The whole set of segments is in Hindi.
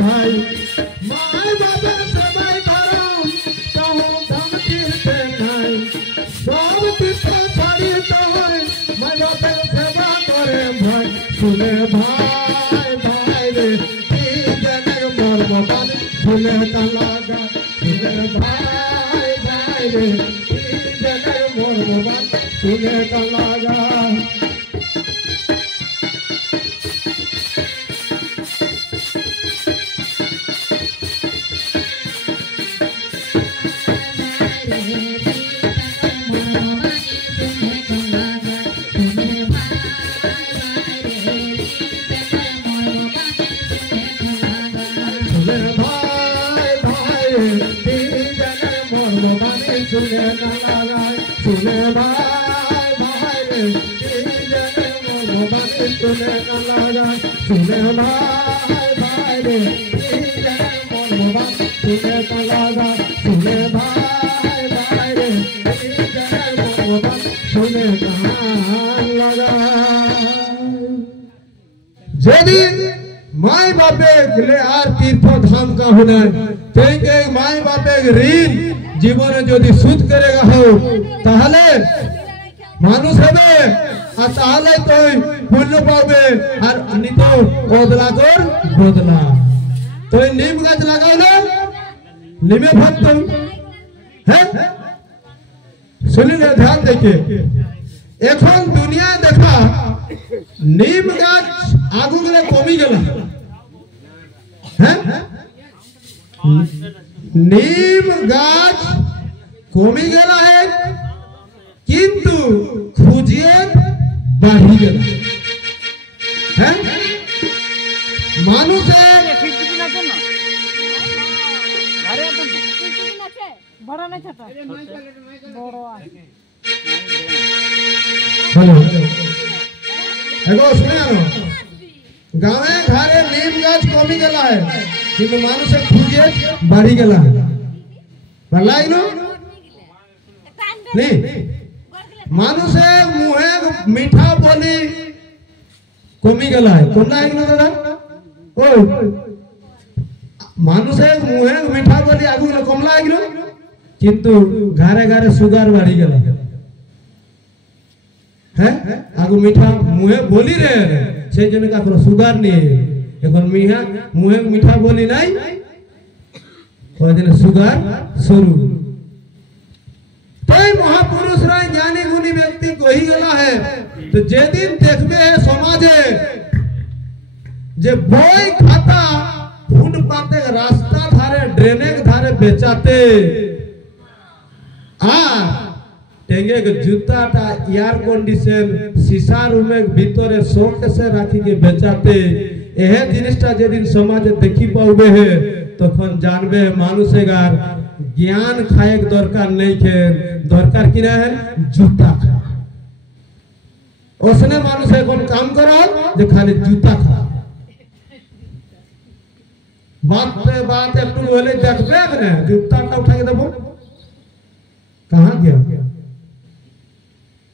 भाई माय बाबा समय करम कहूँ धमकी से नहीं सब पीछे पड़ी तो मैं बाबा सेवा करे भाई सुने भाई भाई रे जने मोर बाबा सुने तलागा सुने भाई भाई रे जने मोर बाबा सुने तलागा सुने भाई भाई रे जने मोर बाबा सुने तलागा सुने भाई भाई रे जने मोर बाबा सुने तलागा सुने भाई भाई रे जने मोर बाबा सुने तलागा যেদিন মাই বাপে গেলে আর তীর্থ ধাম का होना तेंगे माई बापे ऋण জীবনে যদি সুদ করে গাও তাহলে মানুষ হবে আর তাহলে তুই পুণ্য পাবে আর নিত বদলা কর বদলা তুই নিম গাছ লাগাও না নিমে ফল তুম হ্যাঁ শুনিলে ধ্যান দেখে এখন দুনিয়ায় দেখা নিম গাছ আগু গেলে কমি গেল হ্যাঁ नीम गाछ कमी गला है किंतु खुजिए बढ़ी गला है मानुष गाँवे घरे नीम गाछ कमी गला है किंतु मानुष खुजिए बढ़ी गला बल्लाई नो नहीं मानुष मुहे मीठा बोली कमी गला है कोना है ना दादा ओ मानुष मुहे मीठा बोली आगु कमला है ना किंतु घरे घरे सुगर बढ़ी गला है आगु मीठा मुहे बोली रे से जन का सुगर नहीं এখন মিহা মুহে মিঠা বলি নাই ওদিন সুগার শুরু তাই মহাপুরুষ রায় জ্ঞানী গুণী ব্যক্তি কহি গলা है তো যেদিন দেখবে সমাজে যে বই খাতা ফুটপাতে রাস্তা ধারে ড্রেনের ধারে বেচাতে আর টেঙ্গে জুতাটা এয়ার কন্ডিশন सीसा रूमे ভিতরে শোকেসে রাখি के बेचाते यह जिनिसटा जेदिन समाजे देखी पावे है तखन जानबे मानुषेगार ज्ञान खाए दरकार नहीं के दरकार कि है जूता खा उसने मानुष এখন काम करा जे खाली जूता खा बात पे बात একটু হলে দেখবে না জুতাটা উঠাই দেব कहां गया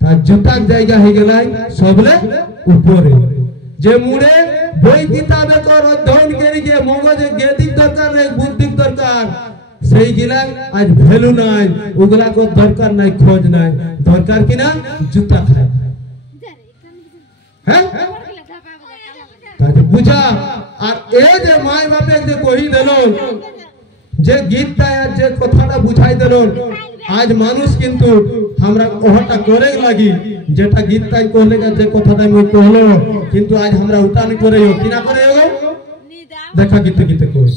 তা জুতার জায়গা হয়ে গেলাই সবলে উপরে যে মুড়ে বই কিতাবে তোর অধ্যয়ন করি যে মগজে জ্ঞাতিক দরকার নাই বুদ্ধিক দরকার সেই গিলা আজ ভ্যালু নাই ওগুলা কো দরকার নাই খোঁজ নাই দরকার কি না জুতা খায় হ্যাঁ তাই বুঝা আর এই যে মাই বাপে যে কই দেলো যে গীতটা যে কথাটা বুঝাই দেলো आज मानुष किंतु हमरा ओहटा करे लागी जेटा गीतटाई कहले जे कथाटा मैं कहलो किंतु आज हमरा उल्टा नहीं करे हो कि ना करे हो देखा गीत गीत कोई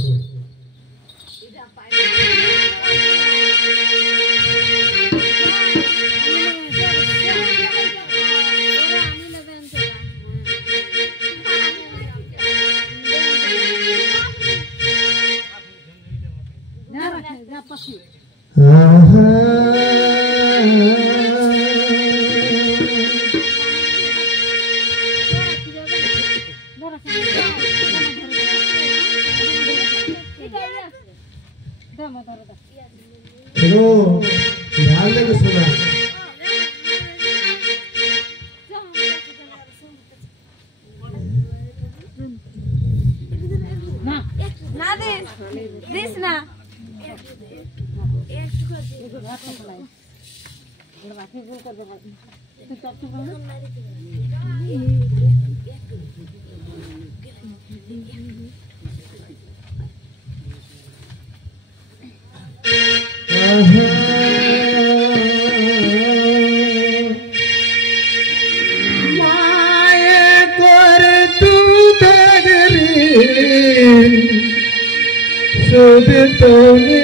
ध्यान देके सुना कृष्णा सुबितोनी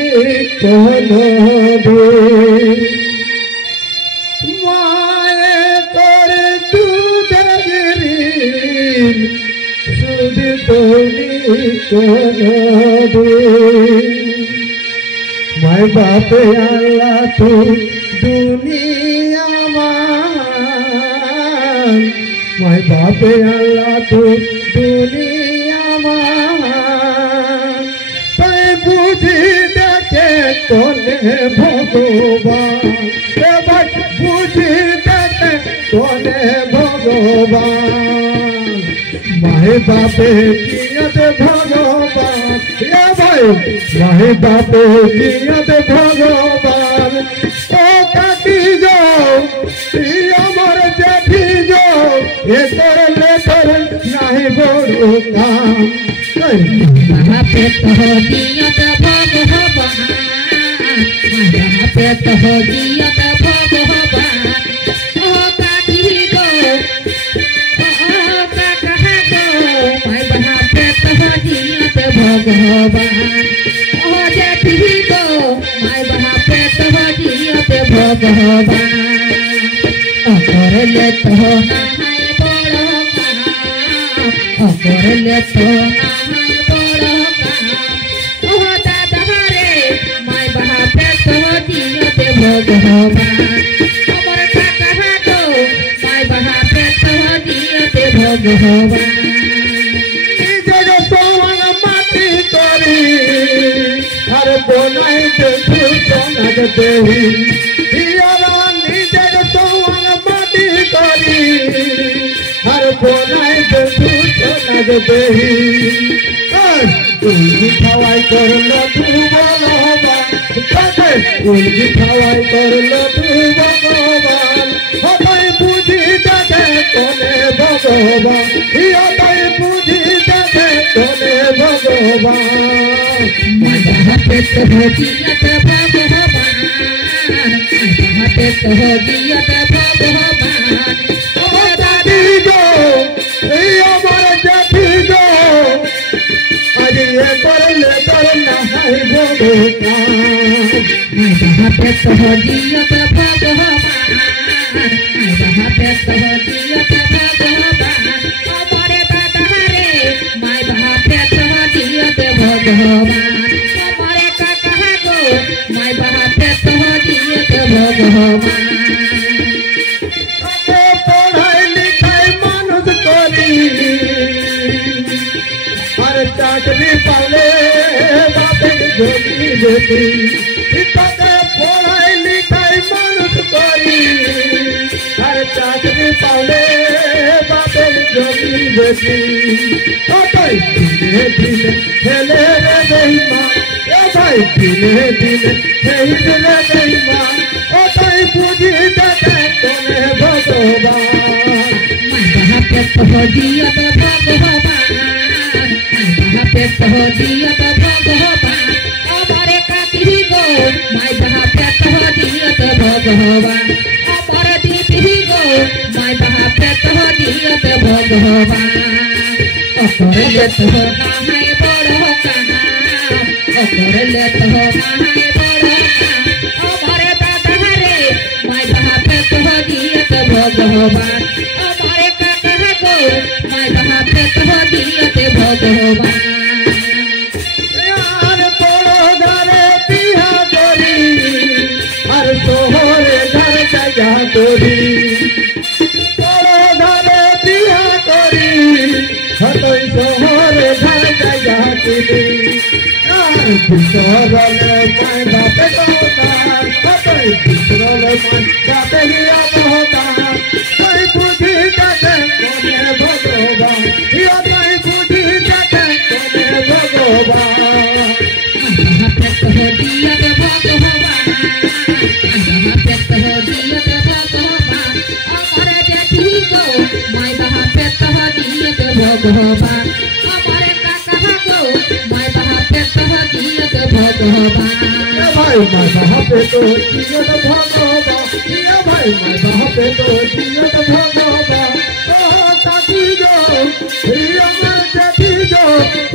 कहना दे माए कर तू दगरी सुबितोनी कहना दे माय बाप अल्लाह तू दुनिया मान माय बाप अल्लाह तू दुनिया मान बुझी देखे कोने भगवान बुझी देखे कोने भगवान माहे बापे जियत भगवान ये भाई माहे बापे जियत भगवान ओ काटी जाओ अमर जेठी जाओ ये कर नहीं बोलो काम महापेट हो जियत भगवान महापेट हो जियत भगवान ओ काटी गो ओ काका गो भाई महापेट हो जियत भगवान ओ जेठी गो भाई महापेट हो जियत भगवान अकर ले तो ना है बड़ो काम अकर ले तो ना भगवान अमर काका हाथो माय बहाते तो दियते भगवान जग सोवन माटी करी अरे बोलाई देखू सोनग देही हियारा जग सोवन माटी करी अरे बोलाई देखू सोनग देही उल्गी खवाई कर लो तू बोलबा उल्गी खवाई कर लो तू भगवान हताई बुझी देखे कोने भगवान हताई बुझी देखे कोने भगवान महापेट हो जियत भगवान महापेट हो जियत भगवान ओ दादी जो अमर जेठी जो आज ये कर नहीं भगवान महापेट हो जियत भगवान महापेट हो जियत भगवान अमरे दादा रे माय महापेट हो जियत भगवान अमरे काका गो माय महापेट हो जियत भगवान पढ़ाई लिखाई मानुष करी अरे चाकरी पाले बापे जोगी बेटी पढ़ाई लिखाई मानुष करी अरे चाकरी पाले बापे जोगी बेटी दिने दिने खेले रे महिमा भाई दिने दिने खेल रे महिमा बुझी देखे कोने भगवान महापेट हो जियत भगवान महापेट हो जियत भगवान अमरे काकी गो माय महापेट हो जियत भगवान अमर दीदी गो माय महापेट हो जियत भगवान अकर लेत हो ना है बड़ो कहा अकर लेत हो ना है बड़ो कहा अमरे दादा रे माय महापेट हो जियत भगवान अमरे काका गो माय महापेट हो जियत भगवान यार तोरो घरे पिया गोरी हर तोहरे घर जगा गोरी तोरो घरे पिया गोरी हर तोहरे घर जगा गोरी यार बिसरले माय बाप कोता हर बिसरले माय बाप हिया होता कोई बुद्धि देखे कोने भगवान या कोई बुद्धि देखे कोने भगवान भगवान हमारे काका गो माय बहा पेट दियत भगवान भाई माय बहा पेट दियत भगवान ये भाई माय बहा पेट दियत भगवान ओ काकी जो प्रिय में बेटी जो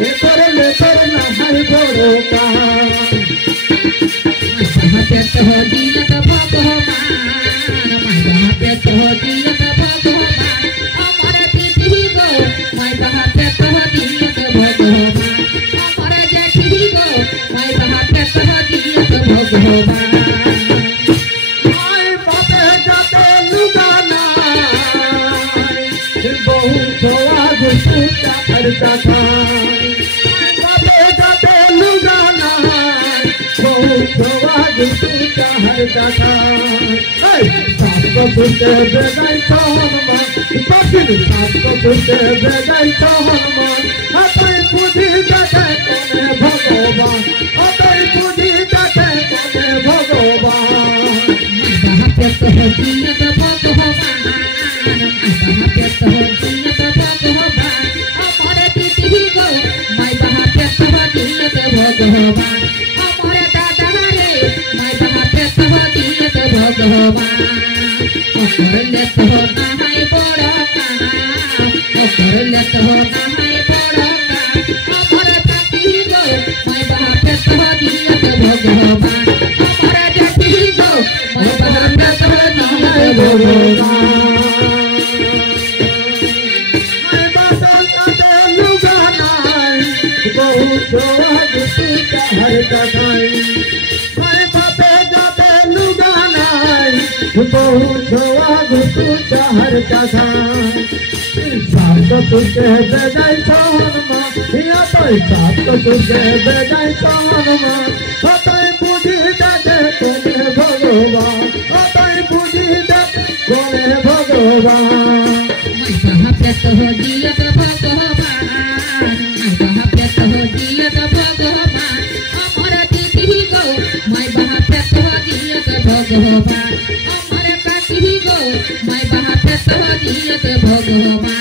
एकर ले कर ना हर बड़ो का बहा पेट दियत भगवान माय बहा पेट दियत भगवान हमारे दीदी गो माय बहा पेट दियत भगवान हमारे जेठी गो माय बहा पेट दियत भगवान माय बापे जाते लुगाना बहुत स्वाद सूता करता था माय बापे जाते लुगाना बहुत स्वाद सूता करता था सास को सुनते बेगाई सोहन मां बसिन सास को सुनते बेगाई सोहन मां अतई पूजी जाते कोने भगवान अतई पूजी जाते कोने भगवान बहा पेट दियत भगवान बहा पेट दियत भगवान हमारे दीदी गो माय बहा पेट दियत भगवान हमारे दादा रे माय बहा पेट दियत भगवान ओकर लेत हो नहाय बड़ा कहां ओकर लेत हो नहाय बड़ा कहां हमारे काकी गो माय बहा पेट दियत भगवान हमारे जेठी गो माय बहा पेट दियत भगवान माय बासा जाते लुगाना बहुत स्वाद सूता करता था माय बापे जाते लुगाना बहुत स्वाद सूता करता था सास को सुनते बेगाई सोहन मां या तो सास को सुनते बेगाई सोहन मां अतई पूजी जाते कोने भगवान अतई पूजी जाते कोने भगवान माय बहा पेट दियत भगवान माय बहा पेट दियत भगवान हमारे दीदी गो माय बहा पेट दियत भगवान हमारे काकी गो माय बहा पेट दियत भगवान